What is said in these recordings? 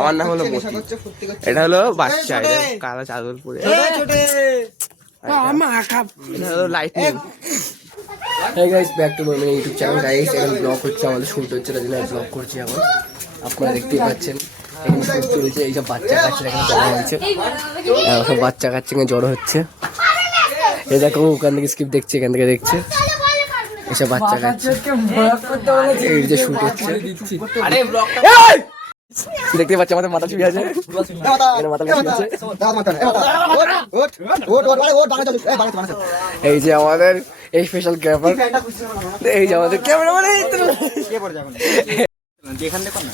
আমার নাম হলো মতি। এটা হলো বাচ্চা, এটা কালো চাদর পরে। Lightning. Hey guys, back to my YouTube channel guys. এখন ব্লগ হচ্ছে, আমাদের শুট হচ্ছে, তাই জন্য ব্লগ করছি এখন। আপনারা দেখতেই পাচ্ছেন এখানে শুট চলছে। এইসব বাচ্চা কাচ্চা এখানে জড়ো হচ্ছে, সব বাচ্চা কাচ্চা এখানে জড়ো হচ্ছে। এই দেখো ওখান থেকে স্ক্রিপ্ট দেখছে, এখান থেকে দেখছে এসব বাচ্চা কাচ্চা। এই যে শুট হচ্ছে, দেখতে পাচ্ছি আমাদের মাথা ছুঁয়ে আছে, এই যে আমাদের এই স্পেশাল ক্যামেরা, এই যে আমাদের ক্যামেরাম্যান।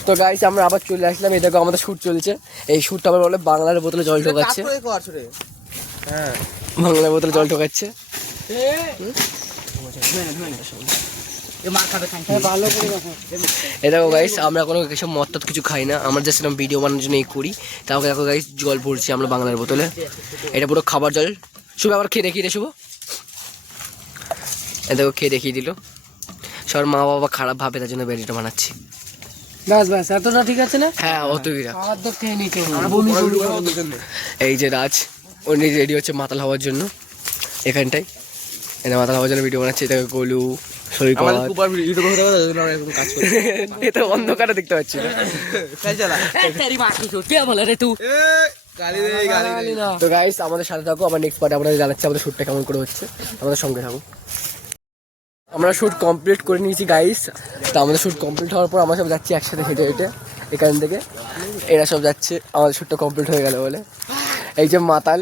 তো গাইস আমরা আবার চলে আসলাম। এই দেখো আমাদের শুট চলছে। এই শুটটা আবার বলে বাংলার বোতলে জল ঢোকাচ্ছে। হ্যাঁ, বাংলার বোতলে জল ঢোকাচ্ছে। দেখো গাইস, আমরা কোনো কিছু মদ টদ কিছু খাই না, আমরা জাস্ট ভিডিও বানানোর জন্য এই করি। তাও দেখো গাইস, জল ভরছি আমরা বাংলার বোতলে। এটা পুরো খাবার জল। শুভ আবার খেয়ে দেখিয়ে দে শুভ। এ দেখো খেয়ে দেখিয়ে দিল। সবার মা বাবা খারাপ ভাবে, তার জন্য ভিডিওটা বানাচ্ছি। বাস বাস এতটা ঠিক আছে না? হ্যাঁ, অতই। এই যে রাজ, উনি রেডি হচ্ছে মাতাল হওয়ার জন্য। এখানটায় এটা মাতাল হওয়ার জন্য ভিডিও বানাচ্ছে। এটাকে গোলু এটা অন্ধকারে দেখতে পাচ্ছি। তো গাইস আমাদের সাথে থাকো, আবার নেক্সট পার্টে আপনাদের জানাচ্ছি আমাদের শুটটা কেমন করে হচ্ছে। আমাদের সঙ্গে থাকো। আমরা শুট কমপ্লিট করে নিয়েছি গাইস। তো আমাদের শুট কমপ্লিট হওয়ার পর আমরা সব যাচ্ছি একসাথে হেঁটে হেঁটে এখান থেকে। এরা সব যাচ্ছে আমাদের শুটটা কমপ্লিট হয়ে গেল বলে। এই যে মাতাল,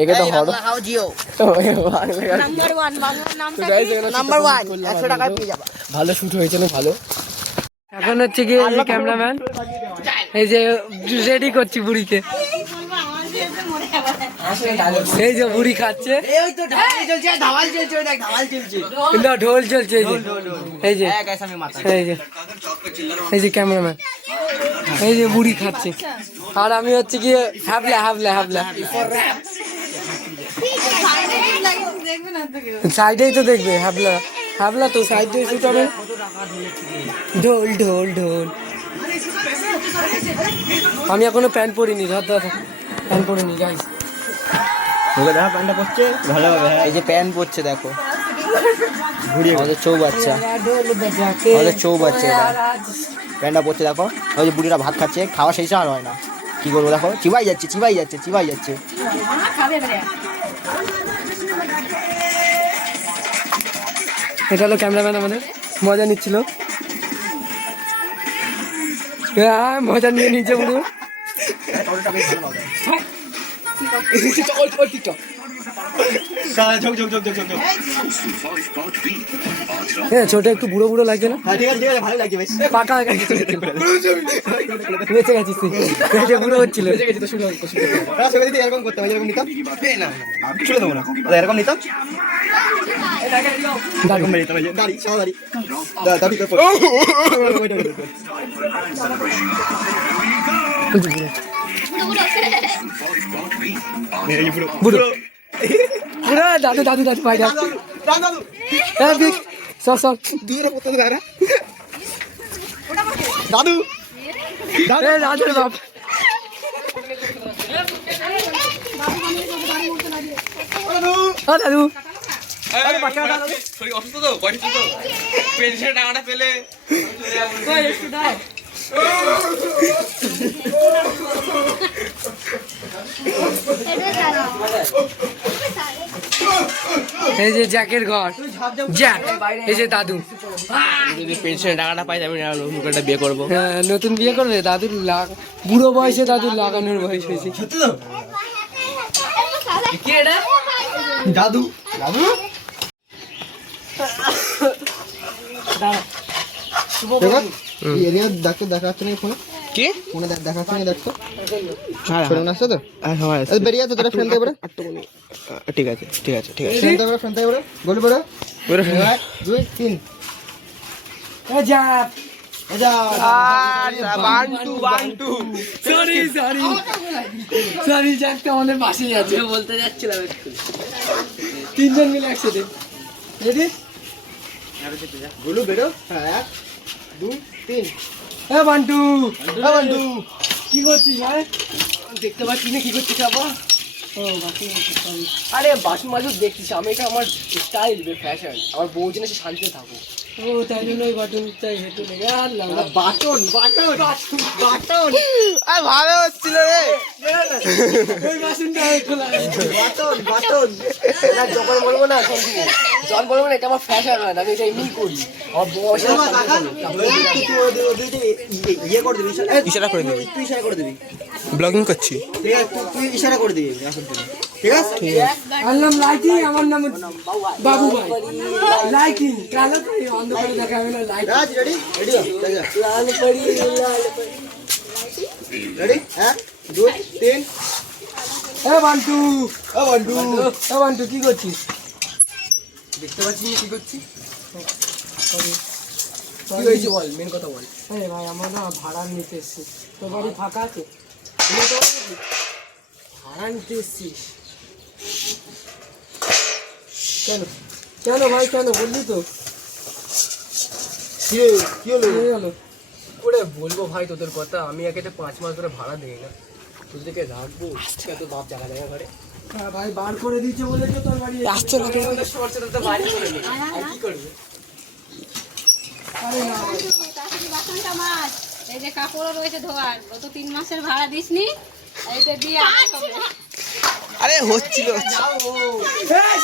একে তো ভালো শুট হয়েছে না? ভালো। এখন হচ্ছে গিয়ে ক্যামেরাম্যান এই যে রেডি করছি বুড়িকে। এই যে বুড়ি খাচ্ছে, ঢোল চলছে। এই যে এই যে ক্যামেরাম্যান, এই যে বুড়ি খাচ্ছে, আর আমি হচ্ছে গিয়ে হ্যাবলা হ্যাবলা হ্যাবলা। সাইডেই তো দেখবে হ্যাবলা হ্যাবলা, তো সাইড দিয়ে শুট হবে। ঢোল ঢোল ঢোল। আমি এখনো প্যান্ট পরিনি, প্যান্ট পরিনি গাইস। ওকে দেখো প্যান্টটা পরছে ভালোভাবে। এই যে প্যান্ট পরছে দেখো, ঘুরিয়ে আমাদের চৌবাচ্চা, আমাদের চৌবাচ্চা প্যান্টটা পরছে দেখো। ওই যে বুড়িরা ভাত খাচ্ছে, খাওয়া সেই আর হয় না, কি করবো দেখো, চিবাই যাচ্ছে চিবাই যাচ্ছে চিবাই যাচ্ছে। এটা হলো ক্যামেরাম্যান আমাদের, মজা নিচ্ছিল। মজা নিয়ে নিচ্ছে পুরো। ছোট একটু বুড়ো বুড়ো লাগছে না? পাকা বেঁচে গেছিস তুই, বুড়ো হচ্ছিল। এরকম করতে হবে, এরকম নিতাম ছুড়ে দেবো না, এরকম নিতাম দাদু দাদু দাদু ভাই দাদু দাদু দাদুর বাপ। দাদু অসুস্থ তো, পেনশনের টাকাটা পেলে এই যে জ্যাকের ঘর, জ্যাক। এই যে দাদু, যদি পেনশনের টাকাটা পাই আমি নতুন একটা বিয়ে করবো। নতুন বিয়ে করবে? দাদুর বুড়ো বয়সে দাদুর লাগানোর বয়স হয়েছে। দাদু দাদু ডাক্তার দেখাচ্ছে না ফোনে? কি ফোনে দেখাচ্ছে না? দেখো শোনা আসছে তো, বেরিয়ে আছে তোরা ফ্রেন্ড থেকে পড়ে। ঠিক আছে ঠিক আছে ঠিক আছে, ফ্রেন্ড থেকে পড়ে বলে পড়ে 2 3 সরি জ্যাকটা আমাদের পাশেই আছে, বলতে যাচ্ছিলাম। তিনজন মিলে একসাথে রেডি, গুলো বেরো। 1 2 3 বান্টু কি করছিস ভাই? দেখতে পাচ্ছি না কি করছিস আবার? ও বাকি আরে বাসন মাজুক দেখছিস, আমি এটা আমার স্টাইল ফ্যাশন, আমার বউ যেন সে শান্তিতে থাকো। ও তাই জন্য ওই বাটন চাই হেঁটে লেগে আর লাগলো। বাটন আর ভালো হচ্ছিল রে। ওই বাসনটা খোলা না, যখন বলবো না যখন বলবো না এটা আমার ফ্যাশন হয় না, আমি এটা এমনি করি। আমার বউ আমার সাথে ইয়ে করে দিবি, ইশারা করে দিবি। তুই ইশারা করে দিবি, ব্লগিং করছি। ঠিক আছে? তুই ইশারা করে দিবি আসার জন্য, ঠিক আছে? আমার নাম লাইটিং, আমার নাম বাবু ভাই লাইটিং। কালো তো এই অন্ধকারে দেখা হবে না লাইটিং। রাজ রেডি রেডি লাল পরি রেডি 1 2 3। বান্টু বন্ধু বান্টু কি করছিস? দেখতে পাচ্ছি কি করছিস? কি হয়েছে বল, মেন কথা বল। ভাই আমরা না ভাড়া নিতে এসেছি, তোর বাড়ি ফাঁকা আছে? ভাড়া নিতে এসেছিস কেন? কেন ভাই কেন বললি তো? কি হলো? কি হলো? ওরে বলবো ভাই তোদের কথা, আমি একে 5 মাস ধরে ভাড়া দিই না, তোদেরকে রাখবো তো বাপ জায়গা জায়গা করে। হ্যাঁ ভাই বার করে দিয়েছে বলে তো তোর বাড়ি আসছে না। বাড়ি করে নি, আর কি করবে? আরে না ভাই। তাড়াতাড়ি বাসনটা মাছ। এই যে কাপড়ও রয়েছে ধোয়ার, গত 3 মাসের ভাড়া দিসনি, এইটা দিয়ে আরে হচ্ছিল,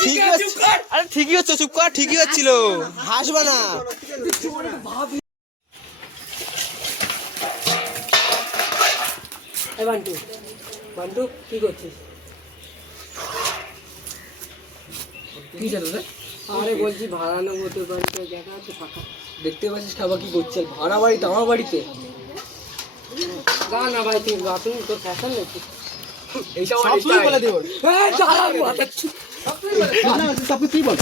ঠিকই হচ্ছে। আরে ঠিকই হচ্ছে, চুপ কর, ঠিকই হচ্ছিল, হাসবা না। বান্টু বান্টু কি করছিস? কি জানো রে? আরে বলছি ভাড়া নেবো, তোর বাড়িতে দেখা আছে ফাঁকা? দেখতে পাচ্ছিস খাবার কি করছে? ভাড়া বাড়িতে, আমার বাড়িতে না না ভাই তুই বাথরুম তোর ফ্যাশন নাকি? এইসব সব তুই বলে দিবি। সব তুই বল,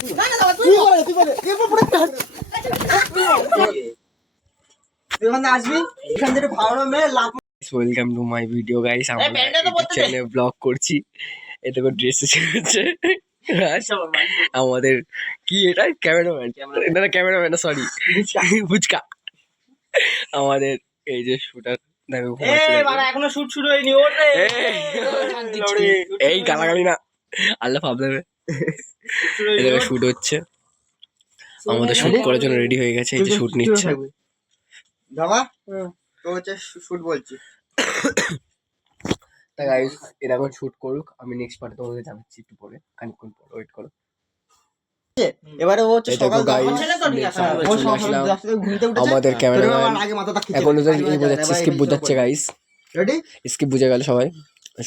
তুই বলে এরপর পরে তুই ওখানে আসবি, এখান থেকে ভাড়া মেয়ে লাভ। Welcome to my video guys, আমরা চ্যানেলে ব্লগ করছি। এতে করে ড্রেস হচ্ছে আমাদের কি এটা ক্যামেরাম্যান, এটা ক্যামেরাম্যান না সরি ফুচকা। আমাদের এই যে শুটার দেখো এখনো শুট শুরু হয়নি, ওর রে এই গালাগালি না, আল্লাহ ভাব দেবে। এদিকে শুট হচ্ছে, আমাদের শুট করার জন্য রেডি হয়ে গেছে, এই যে শুট নিচ্ছে। বাবা তো হচ্ছে শুট বলছি। তা গাইস এরা এখন শুট করুক, আমি নেক্সট পার্টে তোমাদের জানাচ্ছি একটু পরে, খানিকক্ষণ পর ওয়েট করো। এবারে ও হচ্ছে এই দেখো সকাল guys, 10টা তো ঠিক আছে, ও সকাল 10টা থেকে ঘুমতে উঠেছে। আমাদের ক্যামেরাম্যান আগে মাথাটা খিচে এখন ওদের ই বোঝাচ্ছে, স্কিপ বোঝাচ্ছে গাইস, রেডি স্কিপ বুঝে গেল সবাই।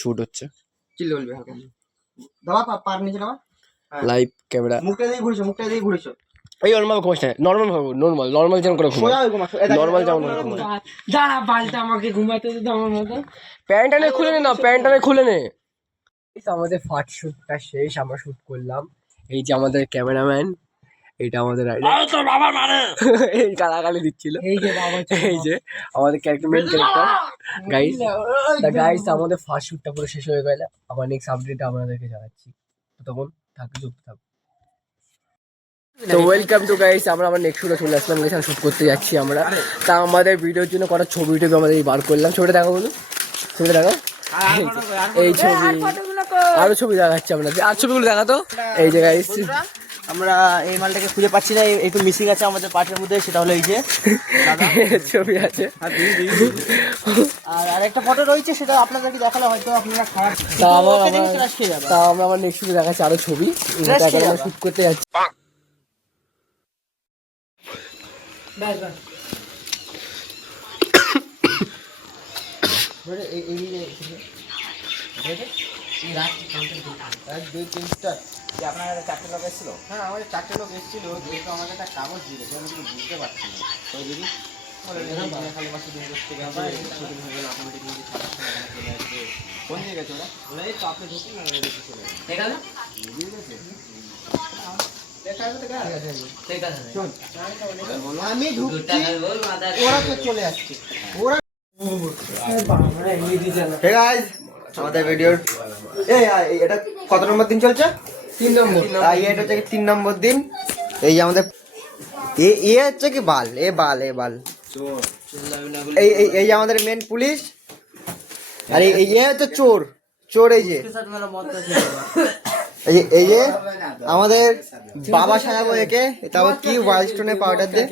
শুট হচ্ছে চিল্লে বলবি হালকা দাবা পার নিচে নামা, লাইভ ক্যামেরা। মুখটা দিয়ে ঘুরেছো এই নর্মাল ঘুমাস না, নর্মাল ভাবো, নর্মাল যেমন করে ঘুমাই, সোজা হয়ে ঘুমা, নর্মাল যেমন করে ঘুমাই। দাঁড়া পাল্টা আমাকে ঘুমাতে দে আমার মতো। প্যান্টটা নে খুলে নে, না প্যান্টটা নে খুলে নে। আমাদের ফার্স্ট শুটটা শেষ, আমরা শুট করলাম। এই যে আমাদের ক্যামেরাম্যান, এটা আমাদের এই গালাগালি দিচ্ছিল। এই যে বাবা এই যে আমাদের character, main character guys. Guys আমাদের ফার্স্ট শুটটা পুরো শেষ হয়ে গেল, আবার নেক্সট আপডেট আপনাদেরকে জানাচ্ছি, তখন থাকবে যুক্ত থাকবে। তো ওয়েলকাম টু গাইস, আমরা আবার নেক্সট শুটে চলে আসলাম গাইস, শুট করতে যাচ্ছি আমরা। তা আমাদের ভিডিওর জন্য কটা ছবি টবি আমাদের বার করলাম। ছবিটা দেখাবো বলুন, ছবিটা দেখাও। এই ছবি, আরো ছবি দেখাচ্ছি আপনাদের, আর ছবিগুলো দেখাতো। এই যে গাইস আমরা এই মালটাকে খুঁজে পাচ্ছি না, একটু মিসিং আছে আমাদের পার্টের মধ্যে, সেটা হলো এই যে ছবি আছে। আর আরেকটা ফটো রয়েছে, সেটা আপনাদেরকে দেখালে হয়তো আপনারা খারাপ তা আমরা খেয়ে যাবেন। আবার নেক্সট শুটে দেখাচ্ছি আরো ছবি, শুট করতে যাচ্ছি। ব্যাস ব্যাস আপনার 4টে লোক এসেছিল? হ্যাঁ আমাদের 4টে লোক এসেছিল, যেহেতু আমাদের একটা কাগজ দিল, আমি কিছু বুঝতে পারছি না। তো দিদি খালি মাসে 2 বছর থেকে শুটিং হয়ে গেল, অটোমেটিক চলে আসবে। কোন দিকে গেছে ওরা? ওরা এই তো আপনি ঢুকুন না, ওরা দেখে চলে গেছে। ঠিক আছে আমি ঢুকছি, ওরা তো চলে আসছে। ওরা হে গাইস, আমাদের ভিডিওর এটা কত নম্বর দিন চলছে? 3 নম্বর। এটা হচ্ছে 3 নম্বর দিন। এই যে আমাদের এ হচ্ছে কি বাল, এ বাল এই এই এই যে আমাদের মেন পুলিশ, আর এই এই হচ্ছে চোর। চোর এই যে এই যে আমাদের বাবা সাজাবো একে, তারপর কি ওয়াইল্ডস্টোনের পাউডার দিয়ে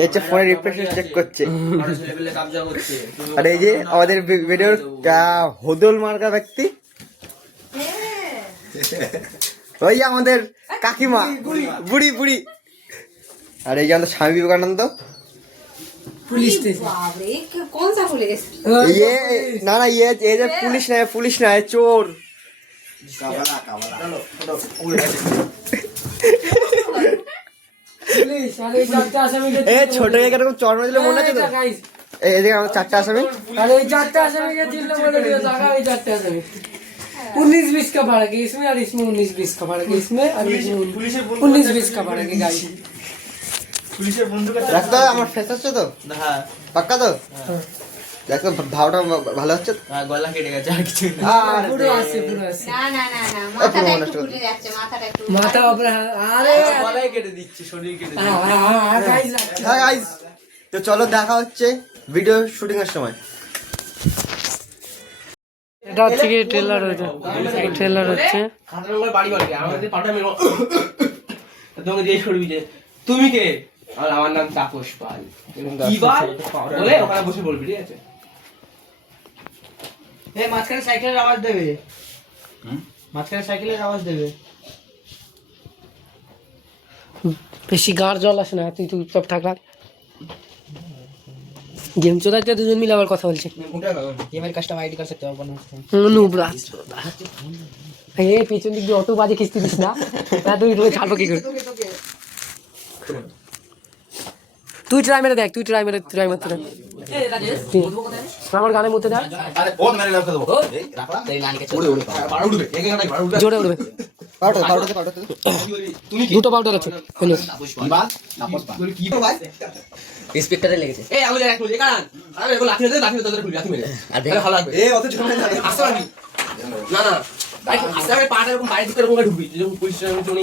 এই হচ্ছে ফোনে রিফ্রেশ চেক করছে। আর এই যে আমাদের ভিডিওর হোদল মার্কা ব্যক্তি, ওই যে আমাদের কাকিমা বুড়ি বুড়ি। আর এই যে আমাদের স্বামী বিবেকানন্দ পুলিশ স্টেশন। বাপরে কোন সা পুলিশ? ये ना ना ये যে পুলিশ না চোর। পুলিশ আর এই চারটা আসামিকে এ ছোট এরকম চর মেরে মনে আছে তো? এই যে আমার 4টা আসামি। अरे ये चारटा आसामी जिले बोले दिया जागा ये चारटे आसामी 19-20 का फर्क है इसमें, और इसमें 19-20 का फर्क है इसमें, और इसमें 19-20 का फर्क है गाइस। রাখতে হবে আমার ফেস হচ্ছে তো? হ্যাঁ পাক্কা তো? দেখো ভাবটা ভালো হচ্ছে তো? গলা কেটে গেছে আর কিছু না। আর পুরো আসছে পুরো আসছে না না না না মাথাটা একটু ফুটে যাচ্ছে, মাথাটা একটু মাথা উপরে আরে গলায় কেটে দিচ্ছে, শরীর কেটে দিচ্ছে। গাইস হ্যাঁ গাইস, তো চলো দেখা হচ্ছে ভিডিও শুটিং এর সময়। এটা হচ্ছে কি ট্রেলার হচ্ছে, ট্রেলার হচ্ছে। খাতার নম্বর বাড়ি বাড়ি আমাদের পাঠা মেরো তোমাকে দিয়ে ছড়বি যে তুমি কে? আর আমার নাম তাপস পাল। কি বার বলে ওখানে বসে বলবি, ঠিক আছে? এই মাঝখানে সাইকেলের আওয়াজ দেবে, মাঝখানে সাইকেলের আওয়াজ দেবে। বেশি গাড় জল আসে না, তুই চুপচাপ থাক। गेम चोदाते দুজন মিলে আবার কথা বলছে। गेमर कस्टम आईडी कर सकते हो अपन। নুবরা এই পিছন দিক দিয়ে অটো বাজে কিস্তি দিস না, তা তুই রোজ ছাড়বো কি করে? তুই ট্রাই মেরে দেখ, তুই ট্রাই মেরে আমার গানের মধ্যে দেখ, আরে বহুত মেরে লাগতে দেবো। এই রাখলা তেরি নানি কে উড়ে উড়ে পাড় উড়বে, এক এক পাড় উড়বে। জোরে উঠবে। পাউডার তুমি কি দুটো পাউডার আছে হলো। বাল নাপস পা কি ভাই ইন্সপেক্টরে লেগেছে। এই আগুলে এক মিনিট কারণ আরে এগুলো লাঠি দে, লাঠি তোদের খুলি লাঠি মেরে আর দেখে ভালো লাগবে। এই অত ঝামেলা না। আসতে পারবি না? না তাই আসতে হবে, পাটা এরকম বাইরে দিকে এরকম করে ঢুকবি, যখন পুলিশ স্টেশনে তুমি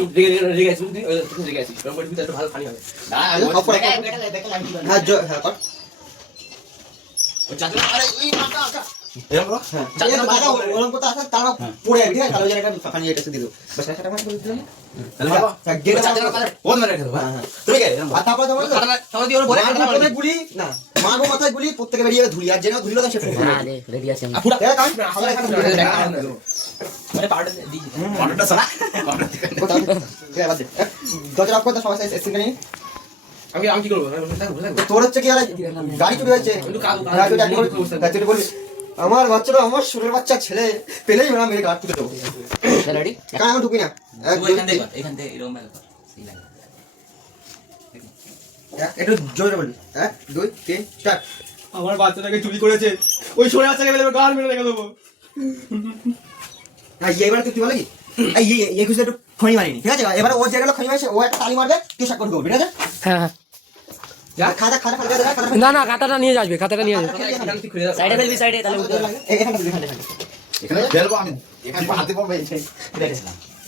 রেগে আছিস, তুই রেগে আছিস, এরকম করে ঢুকবি, একটু ভালো ফানি হবে। না হ্যাঁ হ্যাঁ কর। ওই চাচা আরে ওই মাথা আকা এরকম করো। হ্যাঁ চাচা চাচা মাথা ওরকম কথা আছে, তারা পড়ে যাবে, ঠিক আছে? তাহলে একটা ফানি এটা দিয়ে দাও বাস। একটা ফানি করে দিলাম, গেট চাচা মাথা বহুত মেরে খেলো। হ্যাঁ তুমি কে আর তারপর তোমার খাতা খাতা দিয়ে ওর ভরে খাতা মারবে। গুলি না মাগো মাথায় গুলি, প্রত্যেকে বেরিয়ে যাবে ধুলি, আর যেন ধুলি না সে ফেলে রেডি আছে আমি। পুরা দেখ আমি হাজার একটা মানে পাউডার দি পাউডারটা সারা পাউডার কোথাও ঠিক আছে? দরজা অফ করতে সবাই সিঙ্গেল নিয়ে আমি কি করবো? আমি বসে থাকবো। তোর হচ্ছে কি, আর গাড়ি চুরি হয়েছে। তুই বলবি আমার বাচ্চাটা আমার সুরের বাচ্চা ছেলে পেলেই না মেরে গাড়ি তুলে দেবো। রেডি? কারণ আমি ঢুকি না। এখান থেকে এরকম মেরে কর। একটু জোরে বলবি। 1 2 3 স্টার্ট। আমার বাচ্চাটাকে চুরি করেছে, ওই সরে বাচ্চাকে বলে গাল মেরে রেখে দেবো। হ্যাঁ এইবার তুই বলে কি এই খুঁজে একটু খনি মারিনি, ঠিক আছে? এবার ও যেগুলো খনি মারছে ও একটা তালি মারবে, তুই সাক্ষর করবি, ঠিক আছে? হ্যাঁ হ্যাঁ খাতা খাতা খাতা খাতা না না খাতাটা নিয়ে যাবে, খাতাটা নিয়ে যাবে। সাইডে ফেলবি, সাইডে তাহলে উঠে যাবে। এখানে এখানে ফেলবো আমি, এখানে হাতে পড়বে এই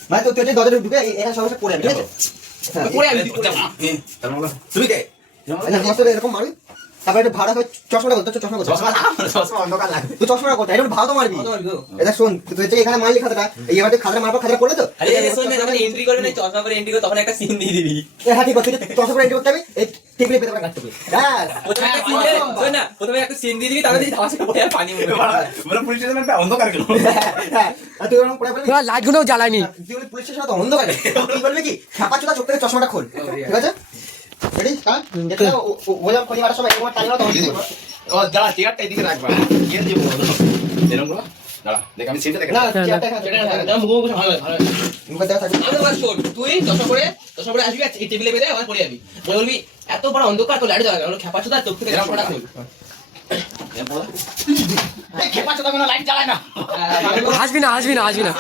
মানে তুই তুই দরজা ঢুকে এখানে সবাই পড়ে যাবে, ঠিক আছে? পড়ে আমি তুমি কে না মাত্র এরকম মারবি, তারপর একটু ভাড়া করে চশমাটা বল, তোর চশমা কোথায়? চশমা অন্ধকার লাগবে। তুই চশমাটা কোথায়? এটা ভাড়া তো মারবি। এটা শোন, তুই হচ্ছে এখানে মারলি খাতাটা, এইবার তুই খাতাটা মারবো, খাতাটা পড়লে তো আরে শোন না, যখন এন্ট্রি করবে না চশমা করে এন্ট্রি করে তখন একটা সিন দিয়ে দিবি। হ্যাঁ ঠিক আছে, তুই চশমা এন্ট্রি করতে হবে, এই টেবিলে পেতে কাটতে হবে। হ্যাঁ প্রথমে একটা সিন দিয়ে শোন না, প্রথমে একটা সিন দিয়ে দিবি, তারপরে দিবি ধাসে পড়ে পানি উঠবে। বলে পুলিশ স্টেশনে একটা অন্ধকার গেল। হ্যাঁ আর তুই ওরকম পড়ে বলবি লাইট গুলোও জ্বালায়নি। তুই বলি পুলিশ স্টেশনে তো অন্ধকার, তুই বলবি কি ছাপা চোদা চোখ থেকে চশমাটা খোল, ঠিক আছে? রেডি? হ্যাঁ দেখো ও যখন খনি মারার সময় এরকম টাইম না তখন ও দাঁড়া, চেয়ারটা এদিকে রাখবা। কি যে বলো এরকম করো, দাঁড়া দেখ আমি সিটে দেখে না চেয়ারটা না মুখ মুখ ভালো ভালো। মুখে দেখা থাকবে। আমি বল শোন, তুই চশমা করে আসবি, এই টেবিলে বেঁধে আমার পড়ে যাবি, বলে বলবি এত বড় অন্ধকার তো লাইট জ্বালাবে, আমরা খেপা চোদা তোর থেকে চশমাটা খুল। এই খেপা চোদা কোনো লাইট জ্বালায় না। আসবি না আসবি না আসবি না,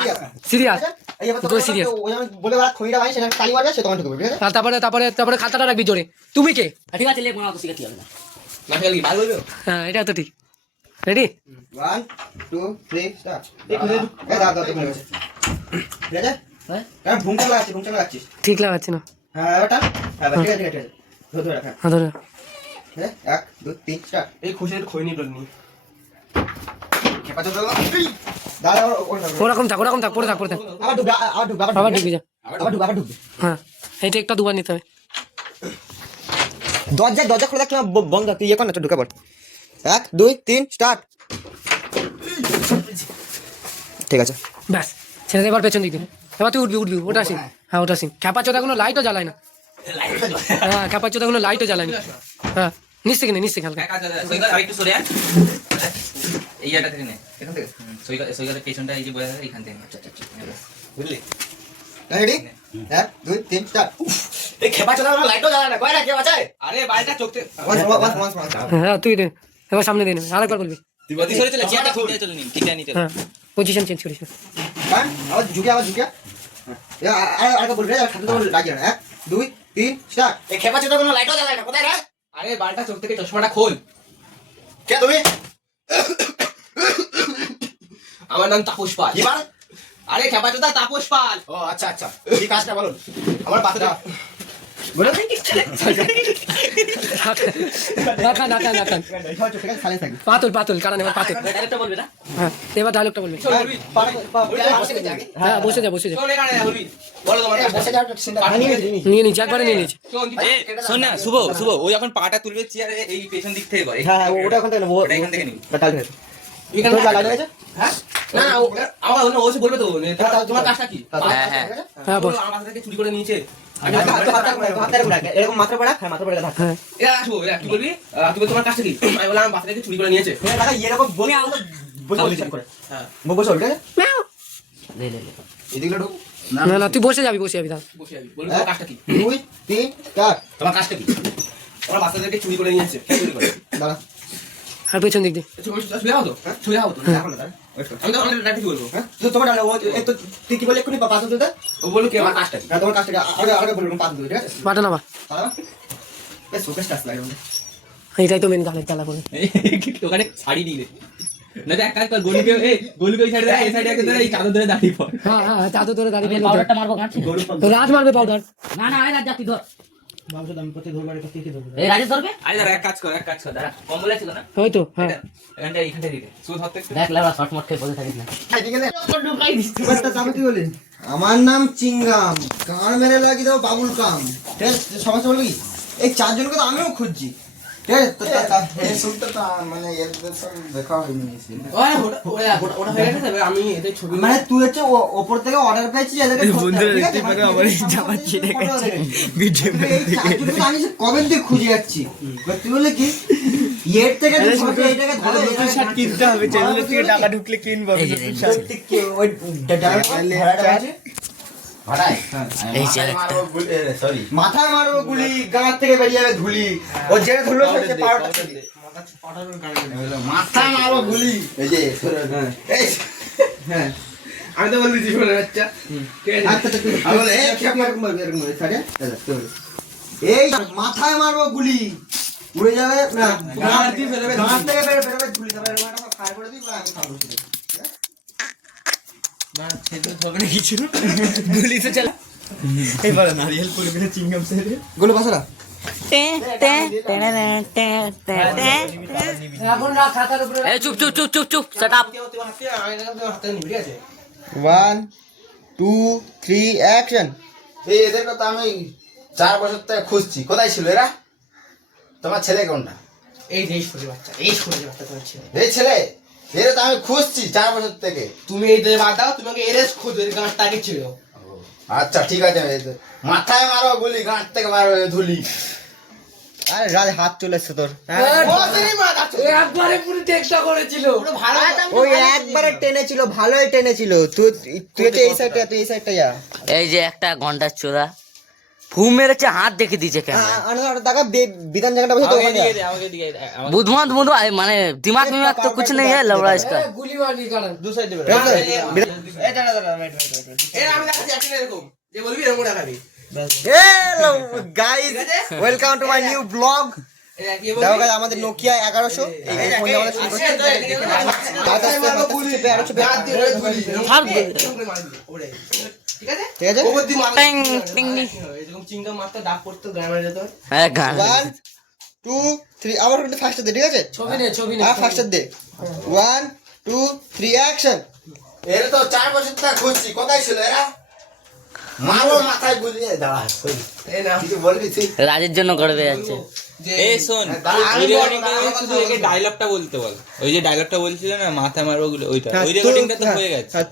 সিরিয়াস। এই এবার তো পুরো serious। ওই আমি বলে বলা খনিটা ভাই সেখানে টাইম মারবে, সে তখন ঢুকবে, ঠিক আছে? আর তারপরে তারপরে তারপরে খাতাটা রাখবি জোরে। তুমি কে? ঠিক আছে লে কোনো তো শিখাতে হবে না। না খেলে কি ভালো হইবে? হ্যাঁ এটা তো ঠিক। রেডি? 1 2 3 স্টার্ট। এই খুলে এই দাও দাও ঠিক আছে? ঠিক আছে? হ্যাঁ কারণ ভুংটা লাগাচ্ছিস। ঠিক লাগাচ্ছি না। হ্যাঁ এটা হ্যাঁ ঠিক আছে ঠিক আছে। ধরে রাখ। হ্যাঁ ধরে। 1 2 3 স্টার্ট। এই খুশির খৈনি ডলনি খেপা চোদা দাঁড়া ওরকম থাক পড়ে থাক আবার ঢুকবে আবার ঢুকবি যা। আবার ঢুকবে। হ্যাঁ এইটা একটা দুবার নিতে হবে। দরজা খুলে দেখ কিংবা বন্ধ তুই ইয়ে কর না তো ঢুকে পড়। 1 2 3 স্টার্ট। ঠিক আছে ব্যাস ছেড়ে দে, এবার পেছন দিকে। এবার তুই উঠবি ওটা সিং। হ্যাঁ ওটা সিং। খ্যাপা চোদা কোনো লাইটও জ্বালায় না। হ্যাঁ খ্যাপা চোদা কোনো লাইটও জ্বালায় না। হ্যাঁ নিচ থেকে হালকা। একটু সরে আয়। এই জায়গা থেকে নে, এখান থেকে সৈকতের পেছনটা এই যে বোঝা যায় এখান থেকে। বুঝলি? Ready 1 2 3 start. এই খেপা চোদা লাইটও জ্বালায় না, কয় না কেউ আছে? আরে বাড়িটা চোখতে ওয়ান হ্যাঁ তুই দে, এবার সামনে দে, আরেকবার বলবি। তুই বদি সরে চলে চেয়ারটা খুলে চলে নিন, ঠিক আছে নিতে। হ্যাঁ পজিশন চেঞ্জ করিস না। বান আবার ঝুঁকে আর বলবি আর খাতে তো লাগিয়ে না। 1 2 3 স্টার্ট। এই খেপা চোদা কোনো লাইটও জ্বালায় না, কোথায় রে? আরে বাড়িটা চোখ থেকে চশমাটা খোল। কে তুমি? আমার নাম তাপস পাল। কি বার? আরে খেপা চোদা তাপস পাল। ও আচ্ছা কি কাজটা বলুন। আমার পাতে দাও। বলো পাতুল কারণ এবার পাতুল। ডাইরেক্টটা বলবি না? হ্যাঁ এবার ডায়লগটা বলবি। হ্যাঁ বসে যা চল এখানে বলবি। বলো তোমার নিয়ে নিচ্ছি, একবারে নিয়ে নিচ্ছি। শোন না শুভ ও যখন পাটা তুলবে চেয়ারে এই পেছন দিক থেকে করে। হ্যাঁ ওটা ওখান থেকে ওটা এখান থেকে নিবি। তোর লাগানো হয়েছে? হ্যাঁ না আমার ওসে বলবে তো তোমার কাজটা কি? হ্যাঁ বস। আমার কাছ থেকে চুরি করে নিয়েছে। এরকম মাত্রা পড়া মাত্রা পড়া ধাক্কা। হ্যাঁ এরা আসবো কি বলবি? তুমি তোমার কাজটা কি? আমি বললাম আমার বাসা থেকে চুরি করে নিয়েছে। দাদা এরকম বলে বসে করে হ্যাঁ বসে ওঠে ম্যাও। এদিকে ঢুক। না তুই বসে যাবি দাঁড়া। বসে যাবি। বলবি তোমার কাজটা কি? 2 3 স্টার্ট। তোমার কাজটা কি? আমার বাসা থেকে চুরি করে নিয়েছে। কে চুরি করে? দাঁড়া আর পেছন দিক দিয়ে। চুরি হও তো? চুরি হও তো? এখন না আমি তো আমাদের ডাক্তার কি বলবো? হ্যাঁ তো তোমার ডালে ও তো তুই কি বলে এক্ষুনি পাতা তুলতে? ও বললো কি আমার কাজটা কি? হ্যাঁ তোমার কাজটা আগে বলুন পাতা তুলতে ঠিক আছে? বাটা নামা। দাঁড়া বেশ সুপার স্টার লাগে এইটাই তো মেন গালের জ্বালা করে। ওখানে শাড়ি নিয়ে দে। না তো এক কাজ কর, গলুকে ওই সাইডে এই সাইডে একটা ধরে এই চাদর ধরে দাঁড়িয়ে পড়। হ্যাঁ চাদর ধরে দাঁড়িয়ে পড়ে। পাউডারটা মারবো কাটছি। রাজ মারবে পাউডার। না আয় রাজ তুই ধর। বাবু দাম প্রতি ধরবার এটা কি ধরবে? এই রাজে ধরবে। আরে দাঁড়া এক কাজ কর দাঁড়া। কম্বল ছিল না? ওই তো হ্যাঁ। এখানটা দিতে। শুধু ধরতে একটু। দেখ লেবা শর্ট মট খেয়ে বসে থাকিস না। এদিকে নে সুপারস্টার দাম কি বলি? আমার নাম চিঙ্গাম, গান মেরে লাগি দাও বাবুল কাম। ঠিক আছে সমস্যা বলবি? এই চারজনকে তো আমিও খুঁজছি। ঠিক আছে এই শুনতে তো মানে এদের সঙ্গে দেখা হয়নি। ওটা হয়ে গেছে তবে আমি এদের ছবি মানে তুই হচ্ছে ওপর থেকে অর্ডার পেয়েছি এদেরকে বন্ধুরা দেখতে পারে আমার জামাচ্ছি দেখাচ্ছি ভিডিও থেকে আমি যে কবে থেকে খুঁজে যাচ্ছি তুই বলে কি এর থেকে তুই সব এইটাকে ধরে নতুন শার্ট কিনতে হবে চ্যানেলে থেকে টাকা ঢুকলে কিনবো ওই ভাড়াটা আছে ভাড়ায় এই যে সরি মাথায় মারবো গুলি গাঁ থেকে বেরিয়ে যাবে ধুলি ও যেটা ধরলো সে পারোটা মাথায় মারো গুলি। এই যে এই হ্যাঁ আমি তো বলতেছি শোনা বাচ্চা ঠিক আছে আচ্ছা তুই আমি বলে এই কি এরকম এরকম সাড়ে এই মাথায় মারবো গুলি উড়ে যাবে না গাঁ দিয়ে ফেলবে গাঁ থেকে বেরোবে ধুলি তবে এরকম একটা ফায়ার করে দিই আমি খাবো না সেটা হবে না কিছু। গুলি তো চালা। এই বড় নারিয়েল পরিবেশে চিংগাম সেরে। গুলো বসরা এখন রাখ খাতার উপরে। এই চুপ সেট আপ। হাতে নিবি ঠিক আছে 1 2 3 অ্যাকশন এই এদের কথা আমি 4 বছর থেকে খুঁজছি, কোথায় ছিল এরা? তোমার ছেলে কোনটা? এই যে ছোট বাচ্চা এই ছোট বাচ্চা তোমার ছেলে এই ছেলে, এরা তো আমি খুঁজছি 4 বছর থেকে। তুমি এই যে বাদ দাও তুমি ওকে এরেস খোঁজো এর গাঁটটা আগে ছিল আচ্ছা ঠিক আছে, এই তো। মাথায় মারো গুলি, গাঁট থেকে মারো ধুলি। আরে রাজ হাত চলে এসছে তোর একবারে পুরো টেক্সটা করেছিল। ওই একবারে টেনেছিল ভালোই টেনেছিল তুই তুই তো এই সাইডটা তুই এই সাইডটা যা এই যে একটা ঘন্টার চোরা ফু মেরেছে হাত দেখে দিয়েছে কেন দেখা বিধান জায়গাটা বসে তো ওখানে আমাকে দিয়ে बुधमान बुध माने दिमाग में तो कुछ नहीं है लवड़ा इसका। গুলি মারবি কারণ এই আমি দেখাচ্ছি একটা এরকম যে বলবি এরকম দেখাবি hello guys welcome to my new blog এই কি দেখো গাইস আমাদের নোকিয়া 1100 এই ফোন আমাদের শুরু করছে ঠিক আছে ঠিক আছে গোবর দিয়ে মারলে টিং টিং নি এরকম চিংগাম মারতে ডাক পড়তো গ্রামে যেত হ্যাঁ গান 1 2 3 আবার কিন্তু ফার্স্ট দে, ঠিক আছে? ছবি নে ছবি নে আর ফার্স্ট দে। 1 2 3 অ্যাকশন। এরা তো 4 বছর থেকে খুঁজছি, কোথায় ছিল এরা? মারো মাথায় গুলিয়ে দাঁড়া। এই না কিছু বলবি তুই? রাজের জন্য করবে যাচ্ছে। এই শোন, আমি রেকর্ডিং বলবো, আমার শুধু কথা একে বলবো। ডায়লগটা বলতে বল। ওই যে ডায়লগটা বলছিল না, মাথা মারবো গুলো, ওইটা হ্যাঁ, ওই রেকর্ডিংটা তো হয়ে গেছে। হ্যাঁ,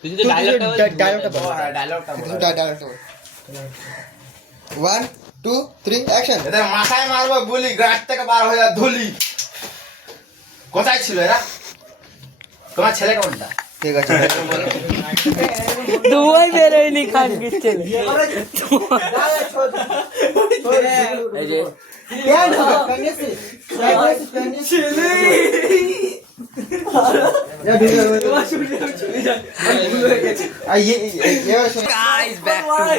তুই যদি ডায়লগটা বল, ডায়লগটা বল। ডায়লগটা বল। ডায়লগটা বল। 1 2 3 অ্যাকশন। এদের মাথায় মারবো গুলি, গাছ থেকে বার হয়ে যাবে ধুলি। কোথায় ছিল এরা? তোমার ছেলে কোনটা? ঠিক আছে। দুবাই বেরোয়নি খানকির ছেলে। এই যে ये guys back to my